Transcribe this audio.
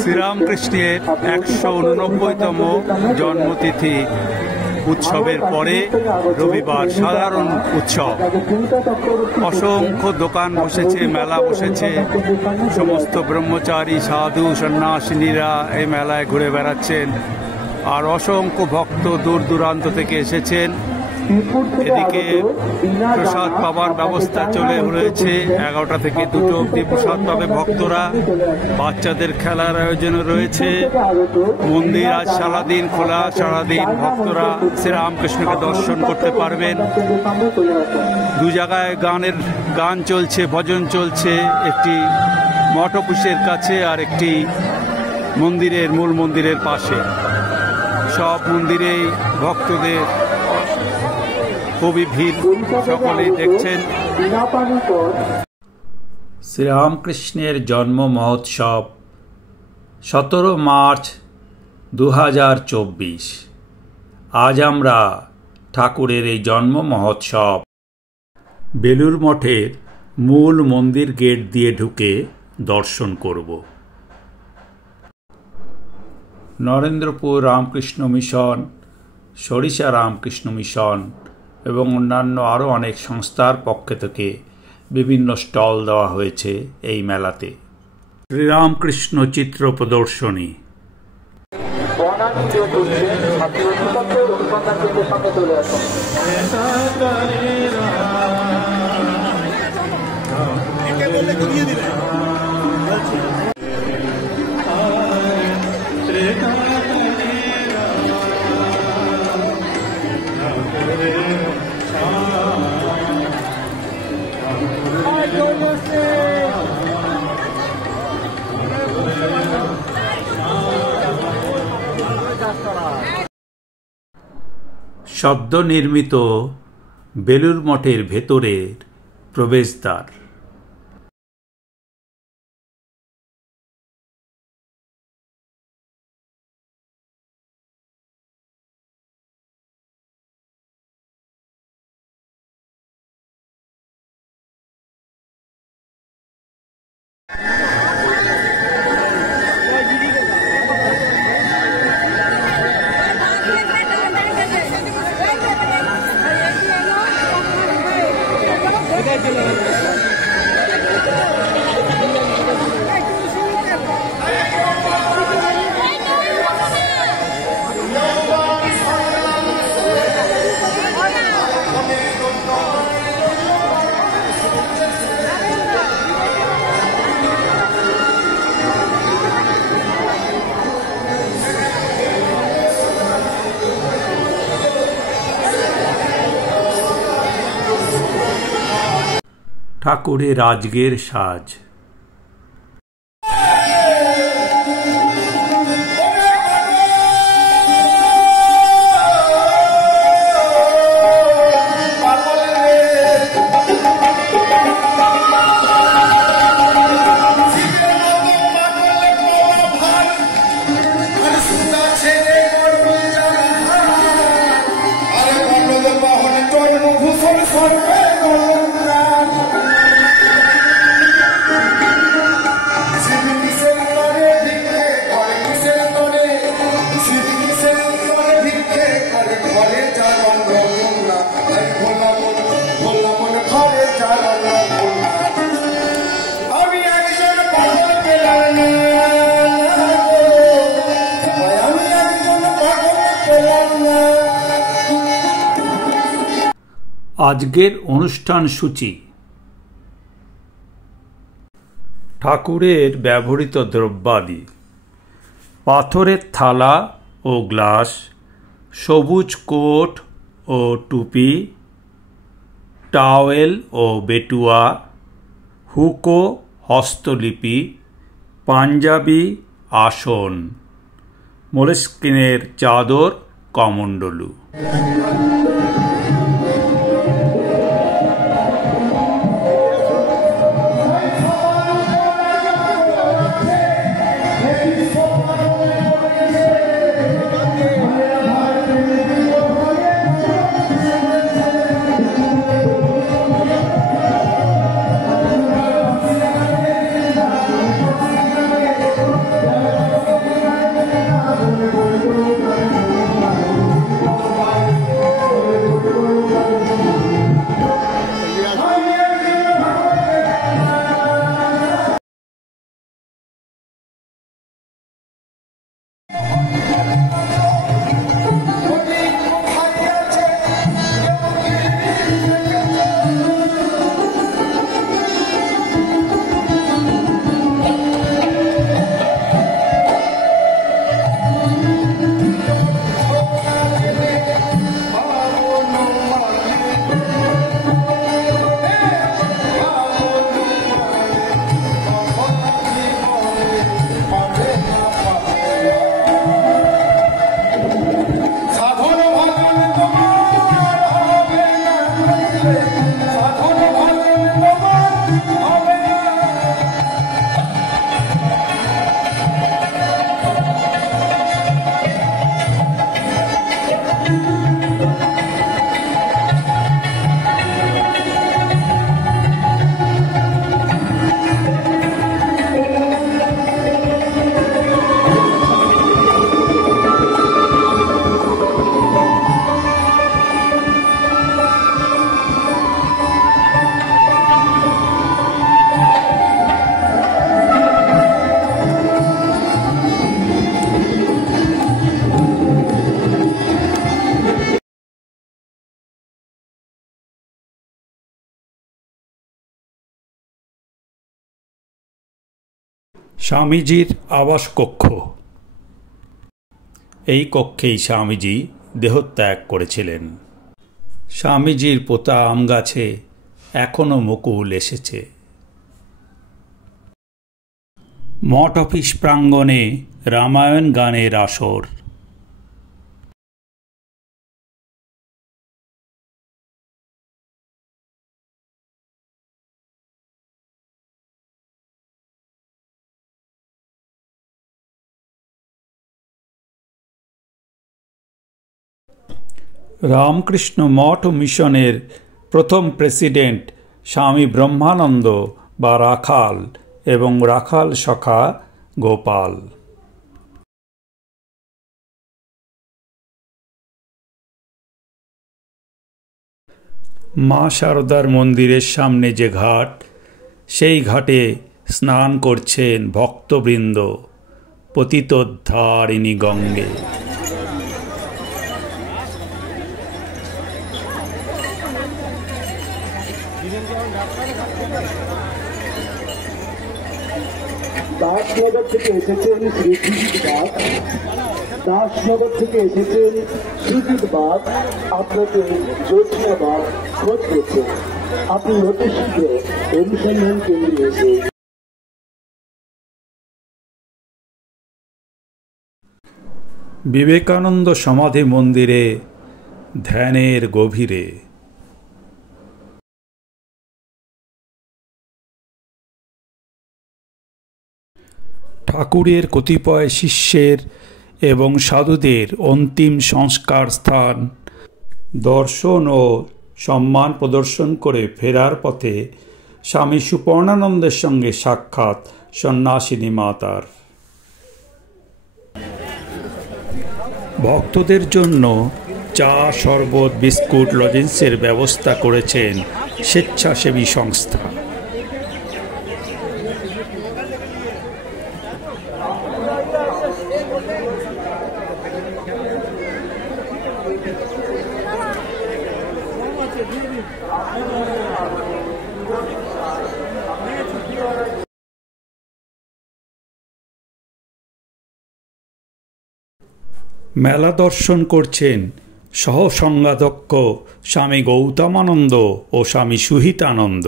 শ্রীরামকৃষ্ণের 189তম জন্মতিথি উৎসবের পরে রবিবার সাধারণ উৎসব। অসংখ্য দোকান বসেছে, মেলা বসেছে। সমস্ত ব্রহ্মচারী সাধু সন্ন্যাসিনীরা এই মেলায় ঘুরে বেড়াচ্ছেন, আর অসংখ্য ভক্ত দূর দূরান্ত থেকে এসেছেন। এদিকে প্রসাদ পাবার ব্যবস্থা চলে রয়েছে। 11টা থেকে 2টো অবধি প্রসাদ পাবে ভক্তরা। বাচ্চাদের খেলার আয়োজন রয়েছে। মন্দির আজ সারাদিন খোলা, সারাদিন ভক্তরা শ্রীরামকৃষ্ণকে দর্শন করতে পারবেন। দু জায়গায় গান চলছে, ভজন চলছে, একটি মঠ অফিসের কাছে আর একটি মূল মন্দিরের পাশে। সব মন্দিরেই ভক্তদের খুবই ভিড়, সকলেই দেখছেন। শ্রীরামকৃষ্ণের জন্ম মহোৎসব 17 মার্চ 2024। আজ আমরা ঠাকুরের এই জন্ম মহোৎসব বেলুর মঠের মূল মন্দির গেট দিয়ে ঢুকে দর্শন করব। নরেন্দ্রপুর রামকৃষ্ণ মিশন, সরিষা রামকৃষ্ণ মিশন এবং অন্যান্য আরও অনেক সংস্থার পক্ষ থেকে বিভিন্ন স্টল দেওয়া হয়েছে এই মেলাতে। শ্রীরামকৃষ্ণ চিত্র প্রদর্শনী। শব্দ নির্মিত বেলুর মঠের ভেতরের প্রবেশদ্বার। ঠাকুরের আজকের সাজ। আজকের অনুষ্ঠান সূচি। ঠাকুরের ব্যবহৃত দ্রব্যাদি: পাথরের থালা ও গ্লাস, সবুজ কোট ও টুপি, টাওয়েল ও বেটুয়া, হুকো হস্তলিপি, পাঞ্জাবি আসন, মোলেস্কিনের চাদর, কমণ্ডলু। স্বামীজির আবাস কক্ষ। এই কক্ষেই স্বামীজি দেহত্যাগ করেছিলেন। স্বামীজির পোতা আম গাছে এখনো মুকুল এসেছে। মঠ অফিস প্রাঙ্গণে রামায়ণ গানের আসর। রামকৃষ্ণ মঠ মিশনের প্রথম প্রেসিডেন্ট স্বামী ব্রহ্মানন্দ বা রাখাল এবং রাখাল সখা গোপাল। মা শারদার মন্দিরের সামনে যে ঘাট, সেই ঘাটে স্নান করছেন ভক্তবৃন্দ পতিতোদ্ধারিণী গঙ্গে। দাসনগর থেকে এসেছেন শ্রীজিৎ বাগ। দাসনগর থেকে এসেছেন শ্রীজিৎ বাগ। আপনাকে জ্যোৎস্না বাগ খোঁজ করছেন। আপনি অতি শীঘ্র অনুসন্ধান কেন্দ্রে এসে বিবেকানন্দ সমাধি মন্দিরে ধ্যানের গভীরে। ঠাকুরের কতিপয় শিষ্যের এবং সাধুদের অন্তিম সংস্কার স্থান দর্শন ও সম্মান প্রদর্শন করে ফেরার পথে স্বামী সুপর্ণানন্দের সঙ্গে সাক্ষাৎ সন্ন্যাসিনী মাতার। ভক্তদের জন্য চা, শরবত, বিস্কুট, লজেন্সের ব্যবস্থা করেছেন স্বেচ্ছাসেবী সংস্থা। মেলা দর্শন করছেন সহ সংঘাধ্যক্ষ স্বামী গৌতমানন্দ ও স্বামী সুহিতানন্দ।